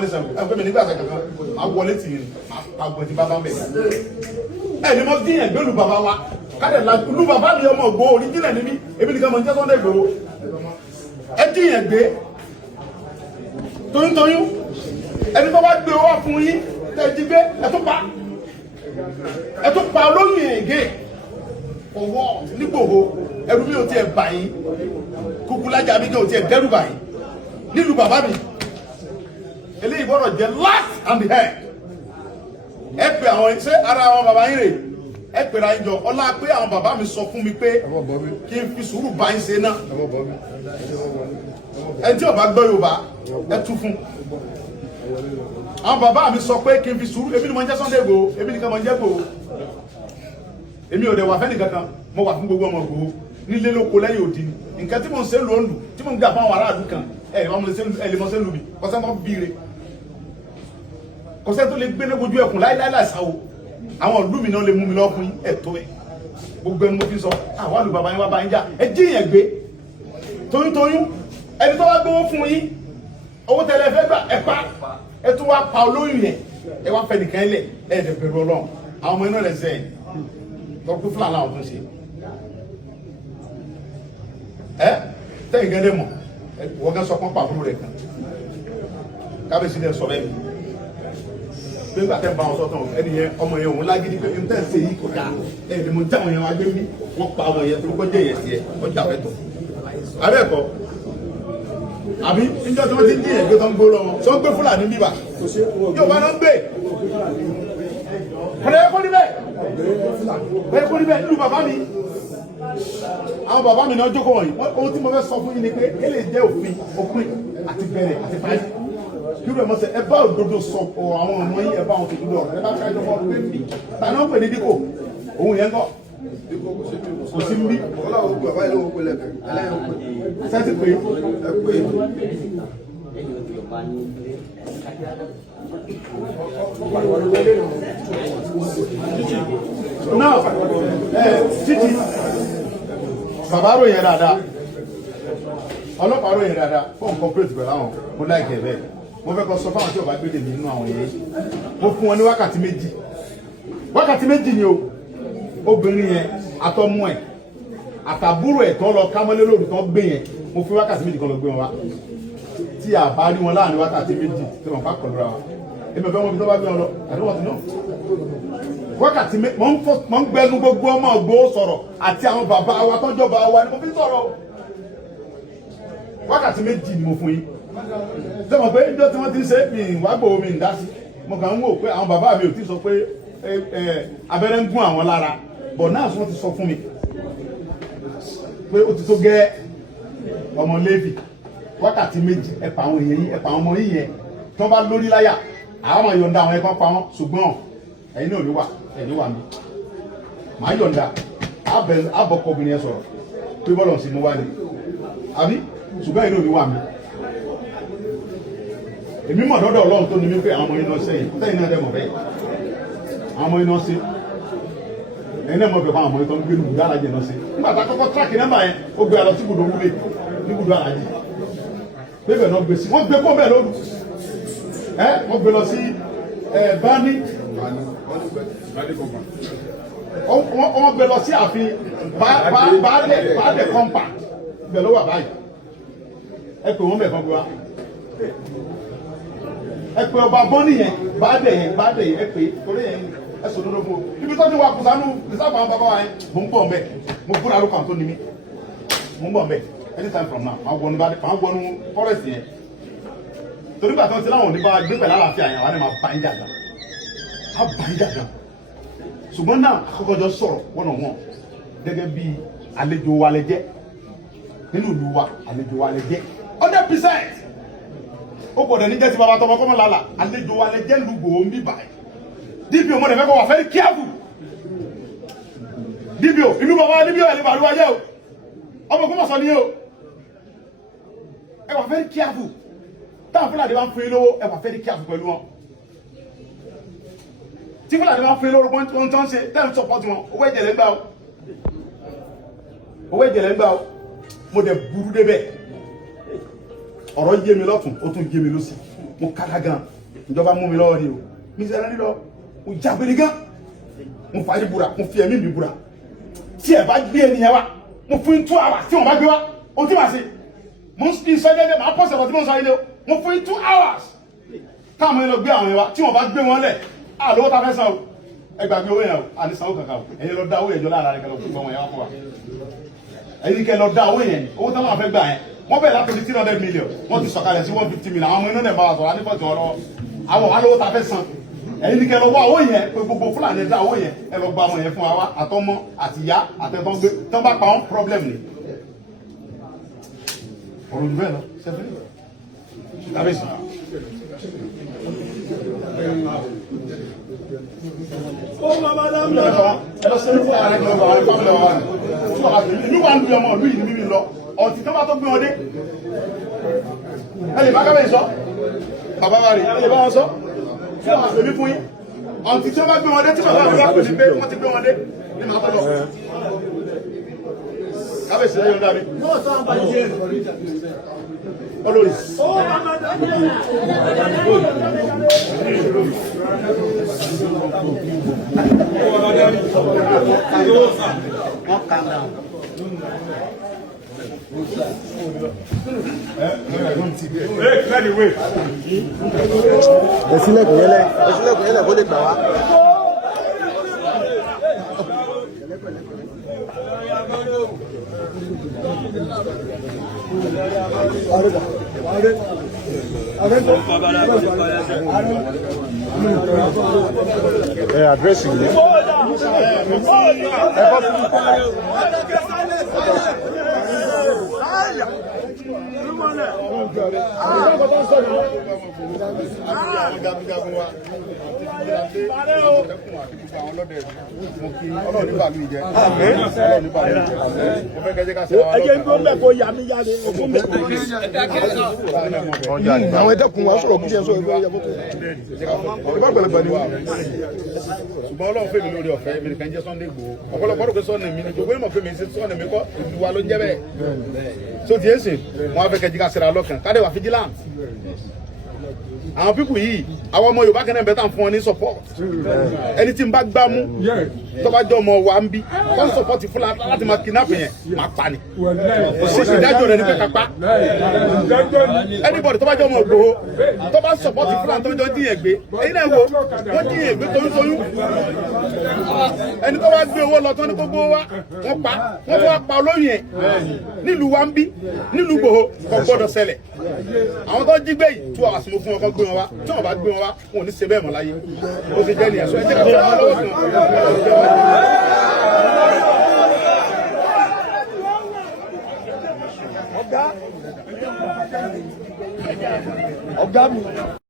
wá ní Ṣàngó ẹgbẹ́ mi nígbà kankan máa wọlé tì yín máa gbọ̀n tí bàbá bẹ̀ ẹ̀ ni mo dín ẹ̀gbẹ́ lu bàbá wa kádẹ̀ la lu bàbá mi ọmọ ògbó oríjìnà níbí èmi nìkan mọ̀ ní Sunday Igboho ẹ dín ẹ̀gbẹ́ toyúntoyún ẹni tó bá gbé owó fún yín tẹ̀ jí gbé ẹ tún pa olóyìn ẹ̀gẹ́ ọwọ́ nígbòho ẹrú mi ò tiẹ̀ bà yín Kúkúlájà mi kò tiẹ̀ dẹ́rù bà yín nílùú bàbá mi eléyìí gbọ́dọ̀ jẹ́ last and the head ẹ pè àwọn ṣé ara àwọn bàbá yín rè ẹ pèrè àyíjọ ọlá pé àwọn bàbá mi sọ fún mi pé kí n fi sùúrù bá yín ṣe náà ẹ tí ó bá gbọ́ Yorùbá ẹ tú fún àwọn bàbá mi sọ pé kí n fi sùúrù èmi ni mo ń jẹ́ Sunday Igboho èmi nìkan mo ń jẹ́ Igboho èmi ò dẹ̀ wà fẹ́ni kankan mo wà fún gbogbo ọmọ Igboho nílé lóko lẹ́yìn òdì nǹkan tí mo ń ṣe lóòlù tí mo ń gbà fún àwọn aráàlú kan ẹ lè mọ sẹ́nu mi kọ́sẹ́ mọ́ bíire kọ́sẹ́ tó lè gbé ní ojú ẹkùn láíláí láìsáwò àwọn ìlú mi náà lè mú mi lọ́ọ́ fún ẹ̀tọ́ ẹ̀ gbogbo ẹni mo fi sọ àwọn àlù bàbá yín wá bá yín jà ẹ jí yẹn gbé toyúntoyún ẹni tó wá gbówó fún yín owó tẹ́lẹ̀ fẹ́ gbà ẹ pa ẹ tún wá pa olóyún yẹn ẹ wá fẹ́ nìkan lẹ̀ ẹ dẹ̀ bẹ̀rù Ọlọ́run àwọn ọmọ iná rẹ̀ sẹ́yìn tọ́kú fúlàní àwọn tó ń ṣe ẹ tẹ́yìn gẹ́gẹ́ mọ̀ wọ́n gẹ́ sọ pọ́n pàbúrò rẹ̀ kan kábíyèsí dẹ̀ sọ bẹ́ẹ̀ bí nígbà tẹ́ ń bá wọn sọ́tàn ẹni yẹn ọmọ yẹn òun lágídí pé n tẹ́ ń ṣe yìí kò dáa ẹni ni mo já wọn yẹn wá gbé mi wọ́n pa wọn yẹn tó kọ́ jẹ́ yẹn tiẹ̀ wọ́n jà fẹ́tọ̀ abẹ́ẹ̀kọ́ àbí níjọ́ tí wọ́n ti ń dín ẹ̀gbẹ́ tó ń gbó lọ́wọ́ tí wọ́n gbé fúlàní bíbà yóò bá náà ń gbé ọ̀rẹ́ ẹ̀kọ́ níbẹ̀ ẹ̀kọ́ níbẹ̀ nílùú bàbá mi àwọn bàbá mi náà jókòó wọ̀nyí ohun tí mo fẹ́ sọ fún yín ni pé kí lè jẹ́ òpin àti bẹ̀rẹ̀ àti parí kí ló mọ̀ sẹ́ ẹ bá òdodo sọ àwọn ọmọ yín ẹ bá wọn tòjú lọ ẹ bá fẹ́ jọ fọ́ pé mi tàbí wọ́n pè ní díkò òun yẹn kọ́ kò sí ń bí sẹ́tì pé náà títí bàbá ròyìn dáadáa ọlọ́pàá ròyìn dáadáa fún corporate pẹ̀lú àwọn mo láìkẹ́ bẹ́ẹ̀ mo fẹ́ kọ́ sọ fáwọn tí ò bá gbé dèmí nínú àwọn yẹn mo fún wọn ní wákàtí méjì ni o obìnrin yẹn àtọmú ẹ̀ àtàbúrò ẹ̀ tó lọ kámọ́lé lóru tó gbé yẹn mo fi wákàtí méjì kan lọ gbé wọn wá tí a bá rí wọn láàrin wákàtí méjì tí wọn bá kọlu ra wa èmi ò fẹ́ wọn bí tó bá gbé wọn lọ àdéhùn ọ̀tún náà wákàtí mọ̀ ń gbẹnu gbogbo ọmọ Ìgbòho sọ̀rọ̀ àti àwọn bàbá wa tọ́jọ́ bá wa ni mo fi sọ̀rọ̀ wákàtí méjì ni mo fún yín tí wọ́n pé ìjọ tí wọ́n ti ń ṣe mi wá gbòho mi ń dá sí mo kàn ń wò pé àwọn bàbá mi ò ti sọ pé abẹ́rẹ́ ń gún àwọn lára bọ̀ náà wọ́n ti sọ fún mi pé ó ti tó gẹ́ ọmọ Léfì wákàtí méjì ẹ̀pà àwọn èèyàn yìí ẹ̀pà àwọn ọmọ yìí yẹn tí wọ́n bá lórí láyà àwọn ọmọ yọ̀ǹda àwọn ẹ̀kọ́ pa wọn ṣùgbọ́n ẹ̀yin náà ló wà ẹ̀yin wà mí màá yọ̀ǹda àbọ̀kọ̀ obìnrin yẹn sọ̀rọ̀ pé bọ́lọ̀ sí mo wá ní àbí ṣùgbọ́n ẹ̀yin náà ló wà mí èmi mọ̀ lọ́dọ̀ Ọlọ́run tó ní mí pé àwọn ọmọ iná sẹ́yìn sẹ́yìn náà dẹ̀ mọ̀ bẹ́ẹ̀ àwọn ọmọ iná sí ẹ̀yin náà mọ̀ bẹ́ẹ̀ fún àwọn ọmọ iná tó ń gbé lùdú alájẹ náà sí nígbà tá a kọ́kọ́ tíráàkì nọ́mbà yẹn ó gbé alọ sí ibùdó wúlé ní ibùdó alájẹ bébẹ̀ náà gbé sí wọ́n gbé kó bẹ́ẹ̀ lóru wọ́n gbé lọ sí bani wọ́n gbé lọ sí ààfin baálẹ̀ kọ́ńpà bẹ̀ ló wà báyìí ẹ pè wọ́n bẹ̀ kan gbé wa ẹ pè ọba bọ́ọ̀nì yẹn baálẹ̀ yẹn ẹ pè torí yẹn ẹ sọ dúró fún o ibi tó ti wà kùsánú ìsáfà àwọn bàbá wa yẹn mo ń bọ̀ mbẹ́ mo fúnra ló kàn tó ní mi mo ń bọ̀ mbẹ́ anytime from now máa wọnú forest yẹn torí gbà tó ń ti láwọn oníbà gbé pẹ̀lú àlàáfíà yẹn wà ní máa bá ń jà gan á bá ń jà gan ṣùgbọ́n náà àkọ́kọ́jọ sọ̀rọ̀ wọ́nà wọn gẹ́gẹ́ bí àlejò wa lẹ jẹ́ nínú ìlú wa àlejò wa lẹ jẹ́ 100% ó gbọ́dọ̀ ní jẹ́ ti bàbá tọmọ kọ́mọ lálà àlejò wa lẹ jẹ́ lùgbò ń bí báyìí DPO mo dẹ̀ fẹ́ kọ́ wà very careful DPO inú bàbá DPO ẹ̀ lè bàrú wáyé o ọmọ kó mọ̀ sọ ní o ẹ wà very careful táwọn Fúlàní bá ń fún yín lówó ẹ wà very careful pẹ̀lú wọn tí Fúlàní bá ń fún yín lówó ohun tó ń ṣe tẹ́lẹ̀ support wọn owó ẹ̀jẹ̀ lẹ́ ń gbà o owó ẹ̀jẹ̀ lẹ́ ń gbà o mo dẹ̀ burú débẹ̀ ọ̀rọ̀ yé mi lọ́tún ó tún yé mi lọ́sì mo kàkà gan ìjọba mú mi lọ́wọ́ ni o mi sẹ́ni lọ mo jágbére gan mo fàájì búra mo fi ẹ̀mí mi búra tí ẹ bá gbé ènìyàn wa mo fún 2 hours tí wọ́n bá gbé wa o tí ma ṣe mo ń sọ déédéé máa pọ̀ sẹ̀kọ̀ tí mo ń sọ ilé o mo fún 2 hours káàmù yẹn lọ gbé àwọn yẹn wa tí wọ́n bá gbé wọn lẹ̀ àlówó ta fẹ́ san o ẹ gbàgbé owó yẹn o àní sanwó kankan o ẹ̀yin lọ dá owó yẹn jọ lára rẹ̀ kẹlẹ́ fún ìgbọ̀n yẹn wá fún wa ẹ̀yin kẹ lọ dá owó yẹn owó táwọn afẹ́ gbà yẹn wọ́n bẹ̀rẹ̀ láti 300 million wọ́n ti sọ̀kalẹ̀ sí 150 million àwọn ọmọ inú ẹ̀ bá wa sọ̀rọ̀ àníkọ̀ tí wọ́n lọ́wọ́ àwọn alówó ta fẹ́ san ẹ̀yin kẹ lọ wá owó yẹn pé gbogbo Fúlàní dá owó yẹn ẹ lọ gba ọmọ yẹn fún wa àtọmọ àtìyá àtẹ̀tọ́ gbé tán bá pa wọn problem ni ọ̀rọ̀ ìlú bẹ́ẹ̀ lọ sẹ́fẹ́ kábíyèsí. ẹ lọ sẹ́ni fún ara ẹgbẹ́ ọ̀rọ̀ ẹ̀fọ́ ọ̀rọ̀ wa ìlú wa ń lu ọmọ ìlú yìí mímí lọ ọ̀tí tó bá tó gbé wọn dé ẹ lè bá kábíyèsí sọ bàbá wa rè ẹ lè bá wọn sọ fún àwọn àgbèmí fún yín ọ̀tí tí wọ́n bá gbé wọn dé tí bàbá mi bá pè ní pé wọ́n ti gbé wọn dé ní màá tọ́ lọ. kábíyèsí ẹ yọ̀ǹda mi. olórí. Ẹ̀sílẹ̀kùn yẹlẹ̀ kó lè gbà wá. Àdírẹ́sì yìí. Àwọn ẹ̀dẹ́kun wa sọ̀rọ̀ kúrò ẹ̀sọ́ ìgbà ìyàwó tó ìbágbẹ̀lẹ̀gbẹ̀ ni wà. Ṣùgbọ́n Ọlọ́run fèmí lórí ọ̀fẹ́ mi nìkan jẹ́ Sunday Igboho ọ̀pọ̀lọpọ̀ rò pé sọ́ọ̀nì mi ni gbogbo ìmọ̀ fèmí sí sọ́ọ̀nì mi kọ́ ìlú wa ló ń jẹ́ bẹ́ẹ̀ so ti ẹ̀sìn wọn á fẹ́ kẹjí ká sẹ́ra lọ́kàn káde wà vigilant àwọn pípù yìí àwọn ọmọ Yorùbá kẹ́nẹ́ bẹ́ẹ̀ tàn fún wọn ní support ẹni tí n bá gbá mú tọ́bajọ́ ọmọ wa ń bí wọ́n support Fúlàní láti máa kidnap yẹn máa pa ni ìdájọ́ rẹ̀ ní pé kápá anybody tọ́bajọ́ ọmọ Ìgbòho tọ́ba support Fúlàní tọ́jọ́ díyẹn gbé ẹ̀yin náà wo wọ́n díyẹn gbé toyúntoyún ẹni tó wá gbé owó lọ tán ní gbogbo wa wọ́n pa wọ́n tó wá pa olóyìn ẹ̀ nílùú wa ń bí nílùú Ìgbòho kò gbọ́dọ̀ ṣẹlẹ̀ àwọn tó jí gbé yìí 2 hours mo fún wọn kó gbé wọn wá tí wọn bá gbé wọn wá wọn ò ní ṣe bẹ́ẹ̀ mọ́ láyé ó ti jẹ́ nìyẹn sọ ẹ jẹ́ ká fún wọn lọ́wọ́ kan. Ọ̀gá mi.